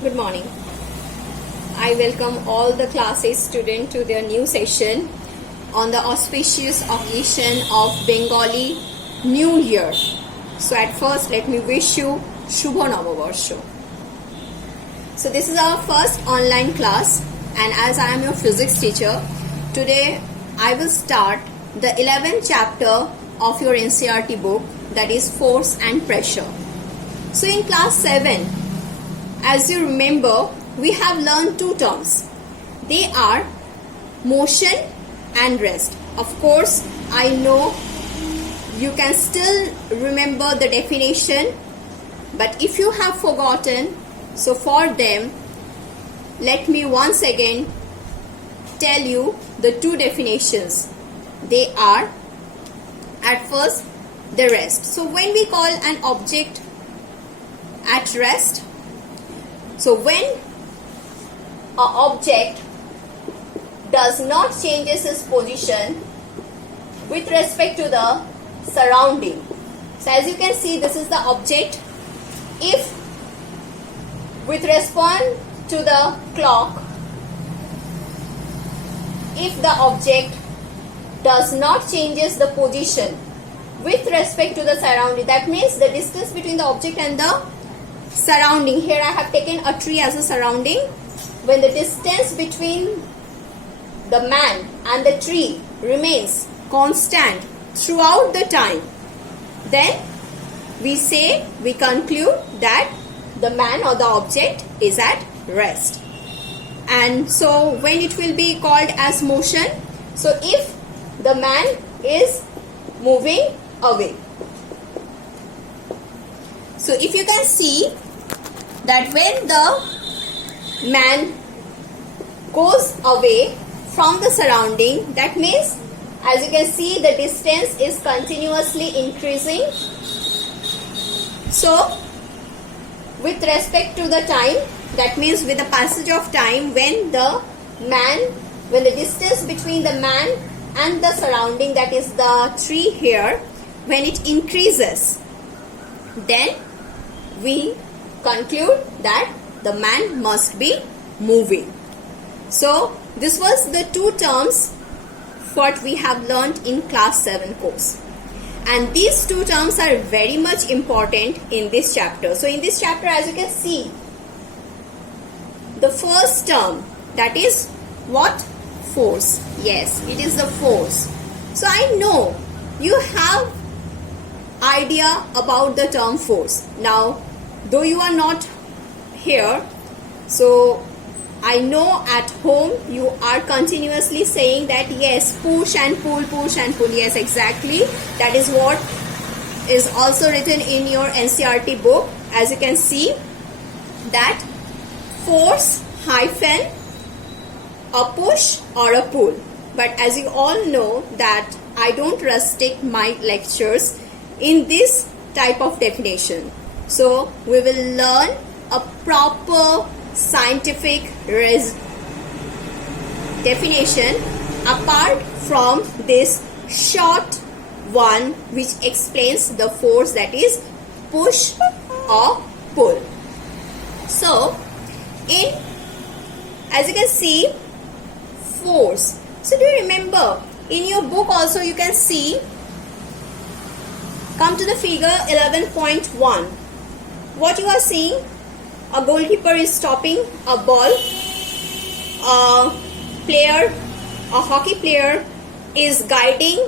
Good morning. I welcome all the class 8 students to their new session on the auspicious occasion of Bengali New Year. So at first let me wish you Shubho Navabarsho. So this is our first online class, and as I am your physics teacher, today I will start the 11th chapter of your NCERT book, that is force and pressure. So in class 7, as you remember, we have learned two terms. They are motion and rest. Of course, I know you can still remember the definition, but if you have forgotten, so for them, let me once again tell you the two definitions. They are, at first, the rest. So when we call an object at rest, so when an object does not changes its position with respect to the surrounding. So as you can see, this is the object. If with respect to the clock, if the object does not changes the position with respect to the surrounding, that means the distance between the object and the surrounding. Here I have taken a tree as a surrounding. When the distance between the man and the tree remains constant throughout the time, then we conclude that the man or the object is at rest. And so when it will be called as motion, so if the man is moving away. So if you can see that when the man goes away from the surrounding, that means, as you can see, the distance is continuously increasing. So with respect to the time, that means with the passage of time, when the distance between the man and the surrounding, that is the tree here, when it increases, then we conclude that the man must be moving. So this was the two terms what we have learned in class 7 course, and these two terms are very much important in this chapter. So in this chapter, as you can see, the first term, that is what? Force. Yes, it is the force. So I know you have idea about the term force. Now, though you are not here, so I know at home you are continuously saying that yes, push and pull, push and pull. Yes, exactly. That is what is also written in your NCERT book. As you can see, that force hyphen a push or a pull. But as you all know that I don't restrict my lectures in this type of definition. So we will learn a proper scientific definition apart from this short one which explains the force, that is push or pull. So as you can see, force. So do you remember in your book also you can see, come to the figure 11.1. What you are seeing, a goalkeeper is stopping a ball, a hockey player is guiding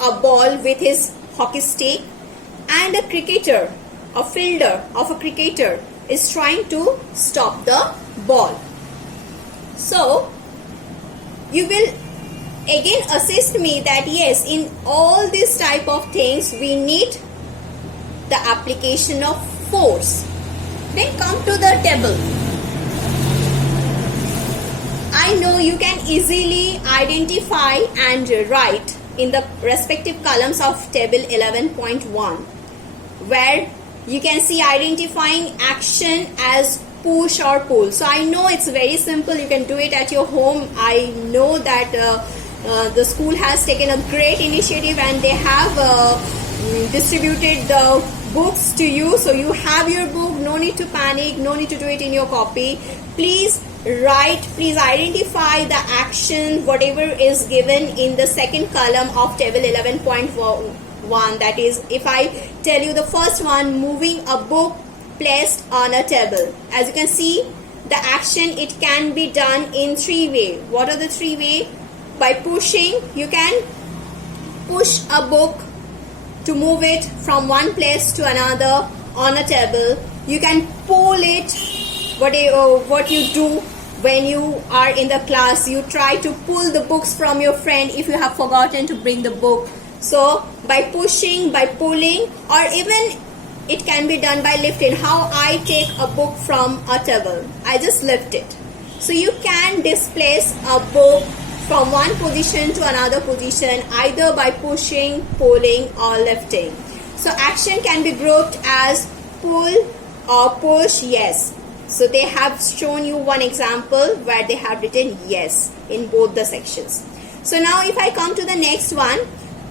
a ball with his hockey stick, and a cricketer, a fielder of a cricketer is trying to stop the ball. So you will again assist me that yes, in all these type of things we need the application of force. Then come to the table. I know you can easily identify and write in the respective columns of table 11.1, where you can see identifying action as push or pull. So I know it's very simple. You can do it at your home. I know that the school has taken a great initiative and they have distributed the books to you. So you have your book, no need to panic, no need to do it in your copy. Please write, please identify the action, whatever is given in the second column of table 11.1. That is, if I tell you the first one, moving a book placed on a table. As you can see, the action, it can be done in 3 ways. What are the 3 ways? By pushing, you can push a book to move it from one place to another on a table. You can pull it. What you do when you are in the class, you try to pull the books from your friend if you have forgotten to bring the book. So by pushing, by pulling, or even it can be done by lifting. How I take a book from a table, I just lift it. So you can displace a book from one position to another position either by pushing, pulling, or lifting. So action can be grouped as pull or push, yes. So they have shown you one example where they have written yes in both the sections. So now if I come to the next one,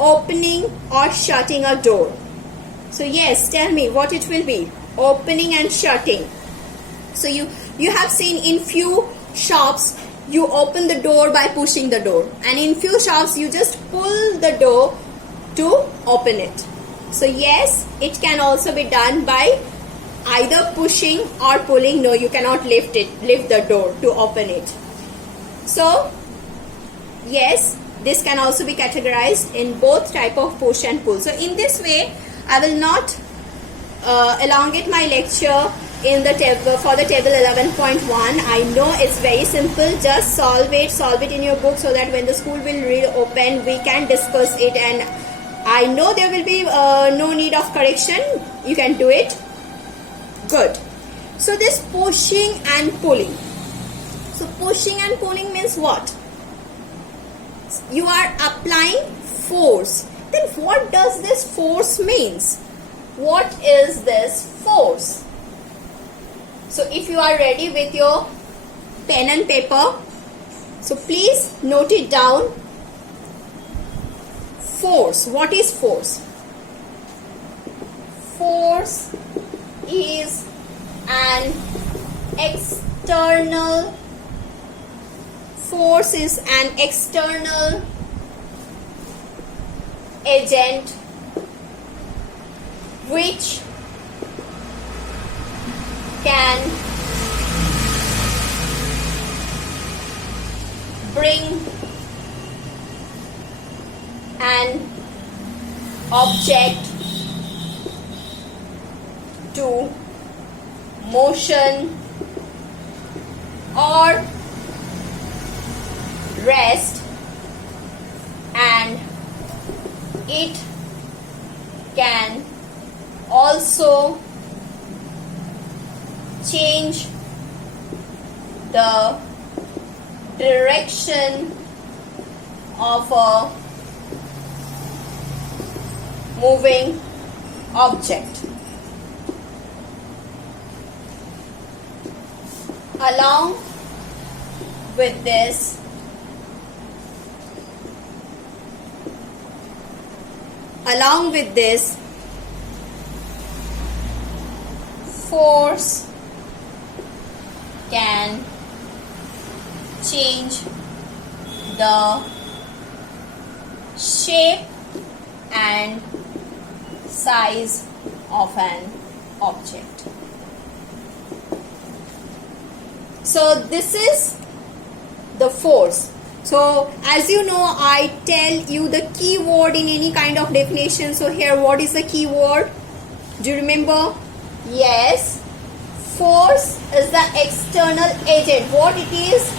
opening or shutting a door. So yes, tell me what it will be. Opening and shutting. So you have seen in few shops, you open the door by pushing the door, and in few shops you just pull the door to open it. So yes, it can also be done by either pushing or pulling. No, you cannot lift the door to open it. So yes, this can also be categorized in both type of push and pull. So in this way, I will not elongate my lecture in the table for the table 11.1. I know it's very simple. Just solve it in your book so that when the school will reopen, we can discuss it. And I know there will be no need of correction. You can do it. Good. So this pushing and pulling. So pushing and pulling means what? You are applying force. Then what does this force means? What is this force? So if you are ready with your pen and paper, so please note it down. Force. What is force? Force is an external agent which can bring an object to motion or rest, and it can also change the direction of a moving object. Along with this, force can change the shape and size of an object. So this is the force. So as you know, I tell you the key word in any kind of definition. So here, what is the key word? Do you remember? Yes, force is the external agent. What it is?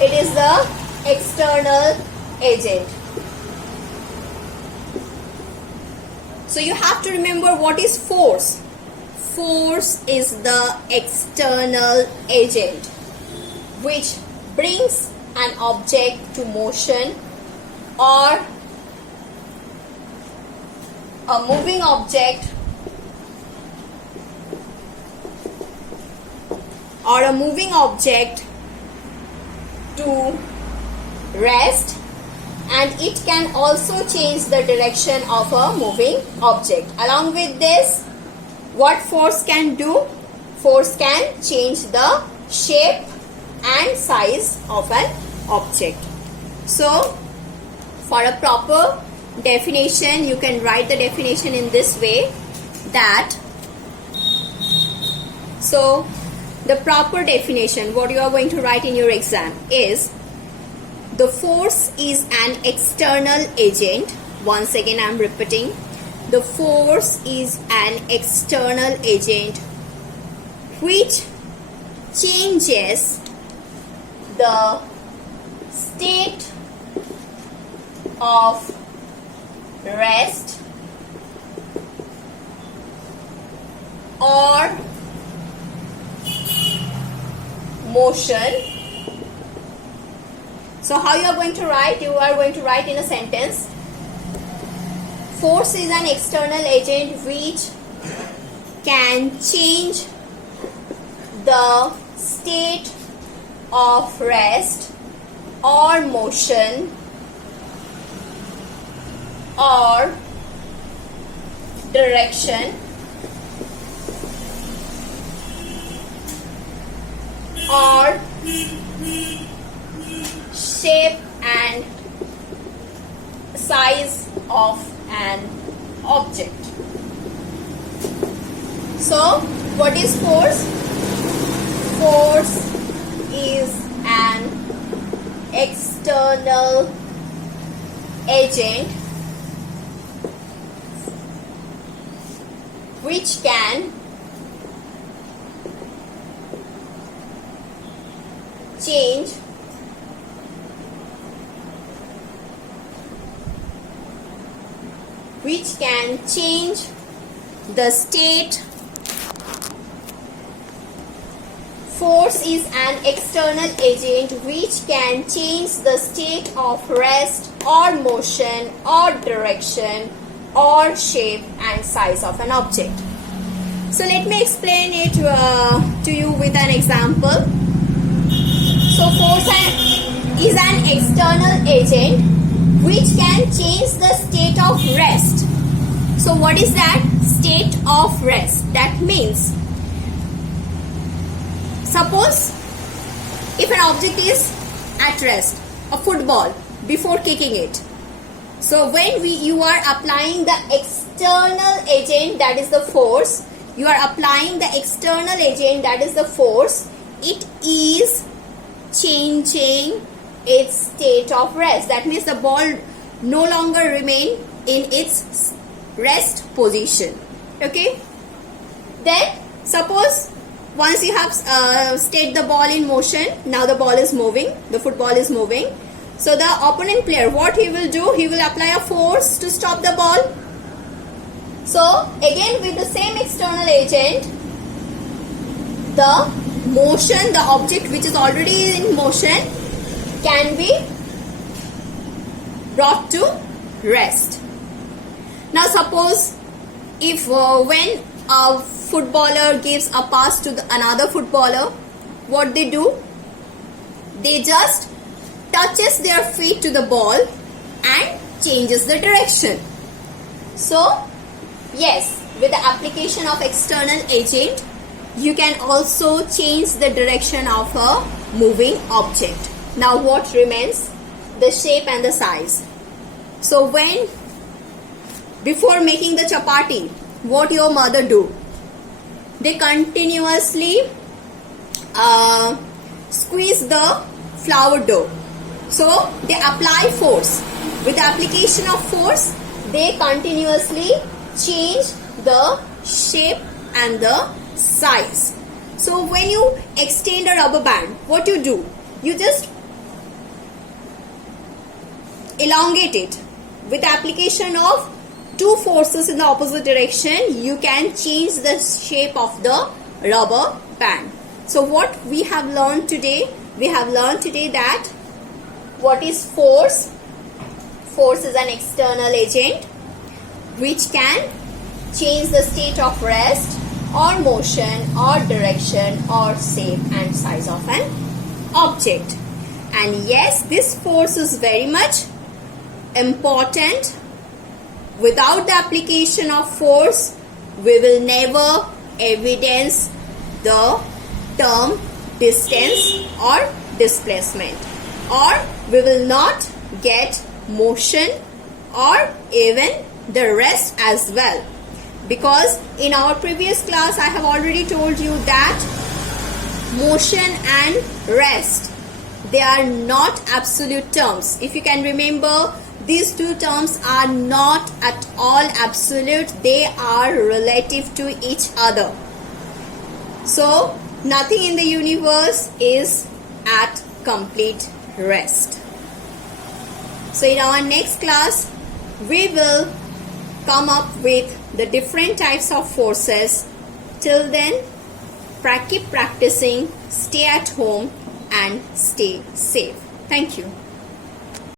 It is the external agent. So you have to remember what is force. Force is the external agent which brings an object to motion or a moving object to rest, and it can also change the direction of a moving object. Along with this, what force can do? Force can change the shape and size of an object. So for a proper definition, you can write the definition in this way, that so the proper definition, what you are going to write in your exam is, the force is an external agent. Once again I am repeating, the force is an external agent which changes the state of rest or motion. So how you are going to write? You are going to write in a sentence, force is an external agent which can change the state of rest or motion or direction or shape and size of an object. So what is force? Force is an external agent which can change the state. Force is an external agent which can change the state of rest or motion or direction or shape and size of an object. So let me explain it to you with an example. So force is an external agent which can change the state of rest. So what is that? State of rest. That means, suppose if an object is at rest, a football, before kicking it. So when you are applying the external agent, that is the force, you are applying the external agent, that is the force, it is changing its state of rest. That means the ball no longer remain in its rest position. Okay. Then suppose once you have stayed the ball in motion, now the ball is moving, the football is moving. So the opponent player, what he will do? He will apply a force to stop the ball. So again with the same external agent, the motion, the object which is already in motion can be brought to rest. Now suppose if when a footballer gives a pass to another footballer, what they do? They just touches their feet to the ball and changes the direction. So yes, with the application of external agent, you can also change the direction of a moving object. Now what remains? The shape and the size. So when before making the chapati, what your mother do? They continuously squeeze the flour dough. So they apply force. With the application of force, they continuously change the shape and the size. So when you extend a rubber band, what you do? You just elongate it. With the application of two forces in the opposite direction, you can change the shape of the rubber band. So what we have learned today? We have learned today that what is force? Force is an external agent which can change the state of rest or motion or direction or shape and size of an object. And yes, this force is very much important. Without the application of force, we will never evidence the term distance or displacement, or we will not get motion or even the rest as well, because in our previous class I have already told you that motion and rest, they are not absolute terms. If you can remember, these two terms are not at all absolute, they are relative to each other. So nothing in the universe is at complete rest. So in our next class we will come up with the different types of forces. Till then, keep practicing, stay at home and stay safe. Thank you.